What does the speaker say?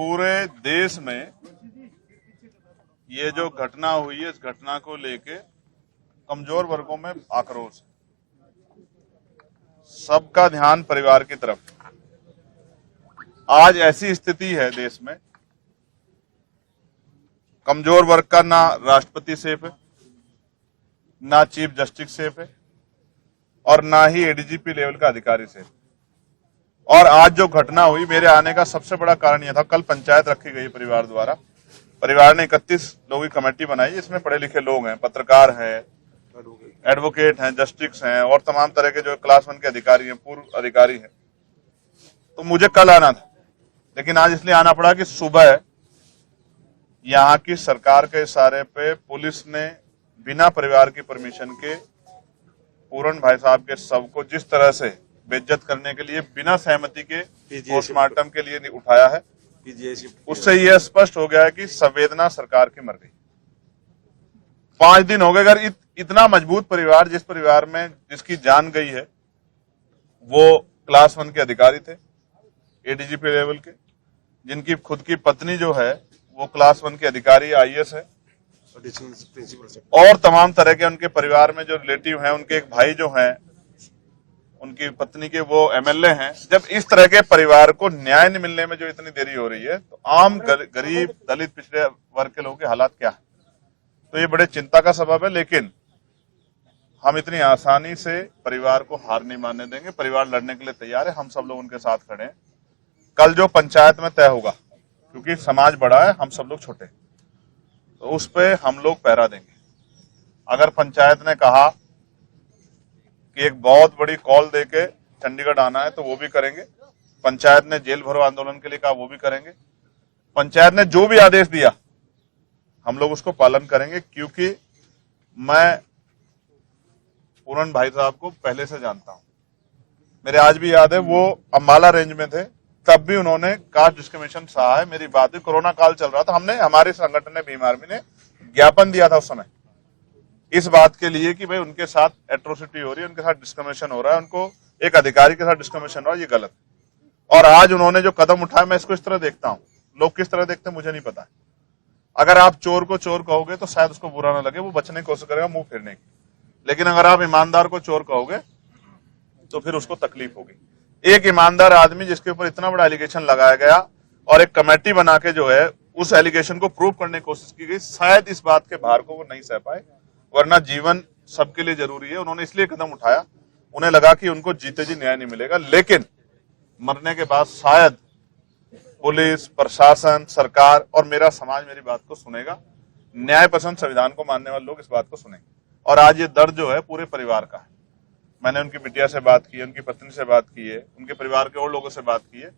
पूरे देश में ये जो घटना हुई है, इस घटना को लेके कमजोर वर्गों में आक्रोश है। सबका ध्यान परिवार की तरफ। आज ऐसी स्थिति है देश में, कमजोर वर्ग का ना राष्ट्रपति सेफ है, ना चीफ जस्टिस सेफ है, और ना ही एडीजीपी लेवल का अधिकारी सेफ। और आज जो घटना हुई, मेरे आने का सबसे बड़ा कारण यह था, कल पंचायत रखी गई परिवार द्वारा। परिवार ने 31 लोगों की कमेटी बनाई, इसमें पढ़े लिखे लोग हैं, पत्रकार हैं, एडवोकेट हैं, जस्टिस हैं, और तमाम तरह के जो क्लास 1 के अधिकारी हैं, पूर्व अधिकारी हैं। तो मुझे कल आना था, लेकिन आज इसलिए आना पड़ा कि सुबह यहाँ की सरकार के इशारे पे पुलिस ने बिना परिवार की परमिशन के पूरन भाई साहब के शव को जिस तरह से बेइज्जत करने के लिए बिना सहमति के पोस्टमार्टम के लिए उठाया है, उससे यह स्पष्ट हो गया है कि संवेदना सरकार की मर गई। 5 दिन हो गए। अगर इतना मजबूत परिवार, जिस परिवार में जिसकी जान गई है, वो क्लास 1 के अधिकारी थे, एडीजीपी लेवल के, जिनकी खुद की पत्नी जो है वो क्लास 1 के अधिकारी आईएएस है, और तमाम तरह के उनके परिवार में जो रिलेटिव हैं, उनके एक भाई जो हैं, उनकी पत्नी के वो एमएलए हैं। जब इस तरह के परिवार को न्याय नहीं मिलने में जो इतनी देरी हो रही है, तो आम गरीब, दलित, पिछड़े वर्ग के लोगों के हालात क्या है? तो ये बड़े चिंता का सबब है। लेकिन हम इतनी आसानी से परिवार को हार नहीं मानने देंगे। परिवार लड़ने के लिए तैयार है, हम सब लोग उनके साथ खड़े हैं। कल जो पंचायत में तय होगा, क्योंकि समाज बड़ा है, हम सब लोग छोटे, तो उस पे हम लोग पहरा देंगे। अगर पंचायत ने कहा कि एक बहुत बड़ी कॉल देके चंडीगढ़ आना है, तो वो भी करेंगे। पंचायत ने जेल भरो आंदोलन के लिए कहा, वो भी करेंगे। पंचायत ने जो भी आदेश दिया, हम लोग उसको पालन करेंगे, क्योंकि मैं पूरन भाई साहब को पहले से जानता हूं। मेरे आज भी याद है, वो अंबाला रेंज में थे, तब भी उन्होंने कास्ट डिस्क्रिमिनेशन सहा है। मेरी बात हुई, कोरोना काल चल रहा था, हमने, हमारे संगठन ने, भीम आर्मी ने ज्ञापन दिया था उस समय इस बात के लिए कि भाई उनके साथ एट्रोसिटी हो रही है, उनके साथ डिस्क्रिमिनेशन हो रहा है, उनको एक अधिकारी के साथ डिस्क्रिमिनेशन हो रहा है, ये गलत है। और आज उन्होंने जो कदम उठाया, मैं इसको इस तरह देखता हूं। लोग किस तरह देखते हैं मुझे नहीं पता है। अगर आप चोर को चोर कहोगे तो शायद उसको बुरा ना लगे, वो बचने की कोशिश करेगा मुंह फेरने की। लेकिन अगर आप ईमानदार को चोर कहोगे तो फिर उसको तकलीफ होगी। एक ईमानदार आदमी जिसके ऊपर इतना बड़ा एलिगेशन लगाया गया और एक कमेटी बना के जो है उस एलिगेशन को प्रूव करने की कोशिश की गई, शायद इस बात के भार को वो नहीं सह पाए, वरना जीवन सबके लिए जरूरी है। उन्होंने इसलिए कदम उठाया, उन्हें लगा कि उनको जीते जी न्याय नहीं मिलेगा, लेकिन मरने के बाद शायद पुलिस, प्रशासन, सरकार और मेरा समाज मेरी बात को सुनेगा। न्याय पसंद, संविधान को मानने वाले लोग इस बात को सुनेंगे। और आज ये दर्द जो है पूरे परिवार का है। मैंने उनकी बिटिया से बात की है, उनकी पत्नी से बात की है, उनके परिवार के और लोगों से बात की है।